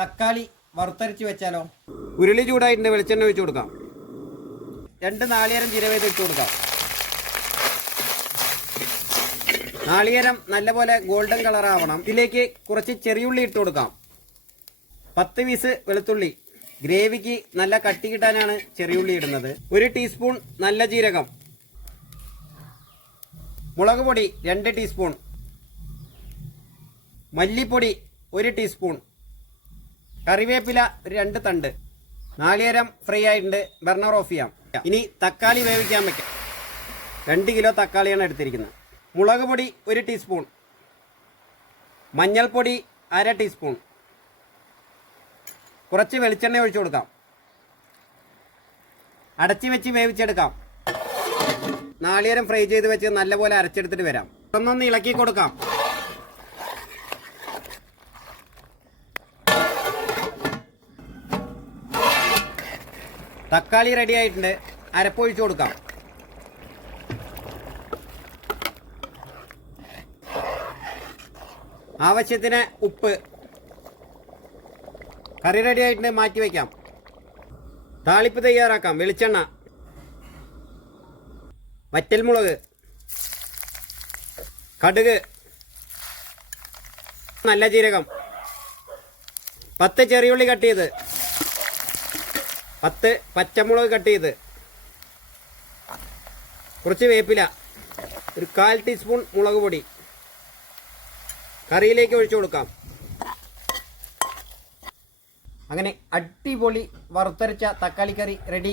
തക്കാളി വറുത്തരച്ച് വെച്ചാലോ? ഉരുളി ചൂടായിട്ടുണ്ട്, വെളിച്ചെണ്ണ ഒഴിച്ചു കൊടുക്കാം. 2 നാളികേരം ജീരകം ഇട്ട് കൊടുക്കാം. നാളികേരം നല്ലപോലെ ഗോൾഡൻ കളർ ആവണം. ഇതിലേക്ക് കുറച്ച് ചെറിയുള്ളി ഇട്ട് കൊടുക്കാം. 10 പീസ് വെളുത്തുള്ളി. ഗ്രേവിക്ക് നല്ല കട്ടി കിട്ടാനാണ് ചെറിയുള്ളി ഇടുന്നത്. 1 ടീസ്പൂൺ നല്ല ജീരകം. മുളക് പൊടി 2 ടീസ്പൂൺ. മല്ലിപ്പൊടി 1 ടീസ്പൂൺ. കറിവേപ്പില 2 തണ്ട്. നാളികേരം ഫ്രൈ ആയിട്ടുണ്ട്, ബർണർ ഓഫ് ചെയ്യാം. ഇനി തക്കാളി വേവിക്കാൻ വെക്കാം. 2 കിലോ തക്കാളിയാണ് എടുത്തിരിക്കുന്നത്. മുളക് പൊടി 1 ടീസ്പൂൺ. മഞ്ഞൾപ്പൊടി 1/2 ടീസ്പൂൺ. കുറച്ച് വെളിച്ചെണ്ണ ഒഴിച്ചു കൊടുക്കാം. അടച്ചു വെച്ച് വേവിച്ചെടുക്കാം. നാളികേരം ഫ്രൈ ചെയ്ത് വെച്ച് നല്ലപോലെ അരച്ചെടുത്തിട്ട് വരാം. ഒന്നൊന്ന് ഇളക്കി കൊടുക്കാം. തക്കാളി റെഡി ആയിട്ടുണ്ട്. അരപ്പൊഴിച്ചു കൊടുക്കാം. ആവശ്യത്തിന് ഉപ്പ്. കറി റെഡി ആയിട്ടുണ്ട്, മാറ്റി വയ്ക്കാം. താളിപ്പ് തയ്യാറാക്കാം. വെളിച്ചെണ്ണ, വറ്റൽമുളക്, കടുക്, നല്ല ജീരകം, 10 ചെറിയുള്ളി കട്ട് ചെയ്ത്, 10 പച്ചമുളക് കട്ട് ചെയ്ത്, കുറച്ച് വേപ്പില, 1/4 ടീസ്പൂൺ മുളക് പൊടി. കറിയിലേക്ക് ഒഴിച്ചു കൊടുക്കാം. അങ്ങനെ അടിപൊളി വറുത്തരച്ച തക്കാളി കറി റെഡി.